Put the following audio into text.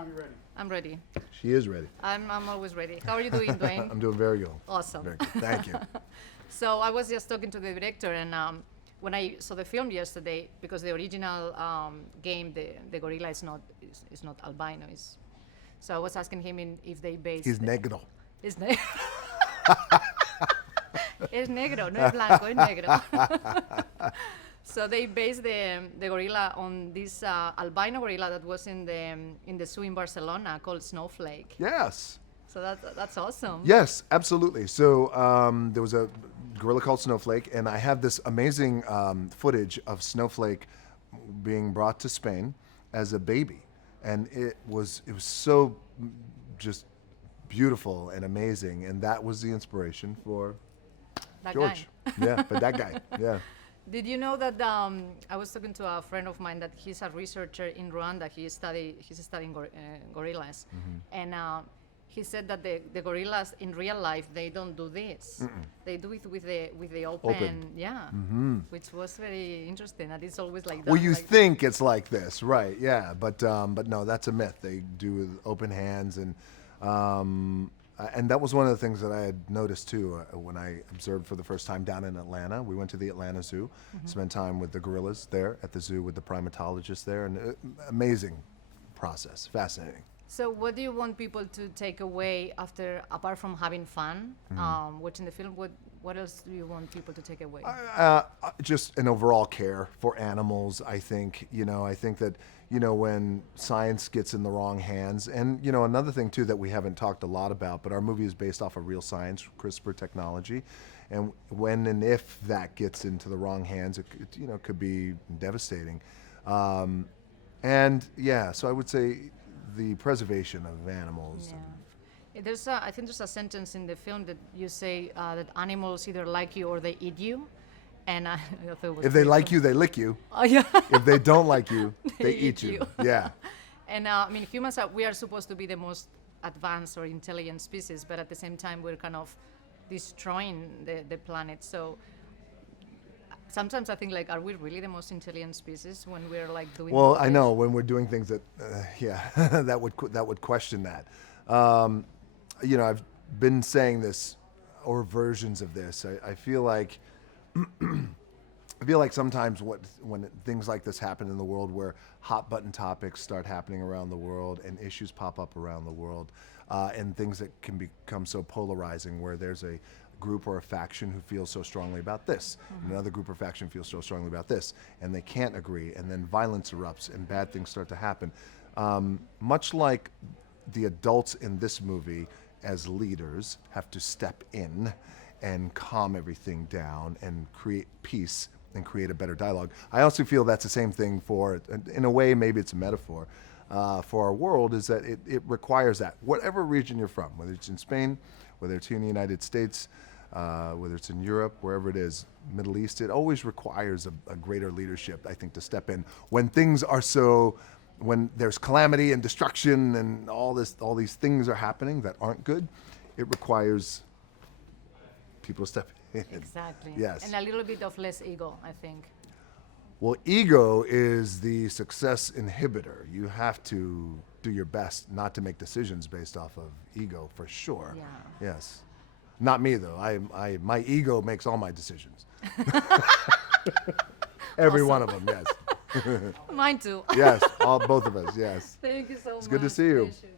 Anytime you're ready. I'm ready. She is ready. I'm always ready. How are you doing, Dwayne? I'm doing very good. Awesome. Very good. Thank you. So I was just talking to the director, and when I saw the film yesterday, because the original game, the gorilla is not albino. So I was asking him if they based. He's negro. Es negro, no es blanco, es negro. So they based the gorilla on this albino gorilla that was in the zoo in Barcelona called Snowflake. Yes. So that's awesome. Yes, absolutely. So there was a gorilla called Snowflake, and I have this amazing footage of Snowflake being brought to Spain as a baby, and it was so just beautiful and amazing, and that was the inspiration for That George. guy. Yeah, but that guy. Yeah. Did you know that I was talking to a friend of mine that he's a researcher in Rwanda. He's studying gorillas, and he said that the gorillas in real life, they don't do this. They do it with the open. Yeah, which was very interesting. And it's always like that. Well, you like think it's like this, right? Yeah, but no, that's a myth. They do with open hands, and that was one of the things that I had noticed too when I observed for the first time down in Atlanta. We went to the Atlanta Zoo, spent time with the gorillas there at the zoo with the primatologists there, and amazing process, fascinating. So what do you want people to take away apart from having fun, watching the film? What else do you want people to take away? Just an overall care for animals. I think that when science gets in the wrong hands, and another thing too that we haven't talked a lot about, but our movie is based off of real science, CRISPR technology, and when and if that gets into the wrong hands, it could be devastating. So I would say the preservation of animals. Yeah. I think there's a sentence in the film that you say that animals either like you or they eat you, and I thought it was If they pretty like cool. you, they lick you. Oh yeah. If they don't like you, they They eat eat you. you. Yeah. And humans we are supposed to be the most advanced or intelligent species, but at the same time we're kind of destroying the planet. So sometimes I think are we really the most intelligent species when we're doing? Well, all I this? know when we're doing things that, that would question that. I've been saying this, or versions of this. I feel like, sometimes when things like this happen in the world, where hot button topics start happening around the world and issues pop up around the world, and things that can become so polarizing, where there's a group or a faction who feels so strongly about this, and another group or faction feels so strongly about this, and they can't agree, and then violence erupts and bad things start to happen. Much like the adults in this movie as leaders have to step in and calm everything down and create peace and create a better dialogue. I also feel that's the same thing in a way, maybe it's a metaphor, for our world, is that it requires that. Whatever region you're from, whether it's in Spain, whether it's here in the United States, whether it's in Europe, wherever it is, Middle East, it always requires a greater leadership, I think, to step in. When there's calamity and destruction and all these things are happening that aren't good, it requires people to step in. Exactly. Yes. And a little bit of less ego, I think. Well, ego is the success inhibitor. You have to do your best not to make decisions based off of ego, for sure. Yeah. Yes. Not me, though. My ego makes all my decisions. Every one of them, yes. Mine too. Yes, both of us, yes. Thank you so much. It's good to see you. Appreciate it.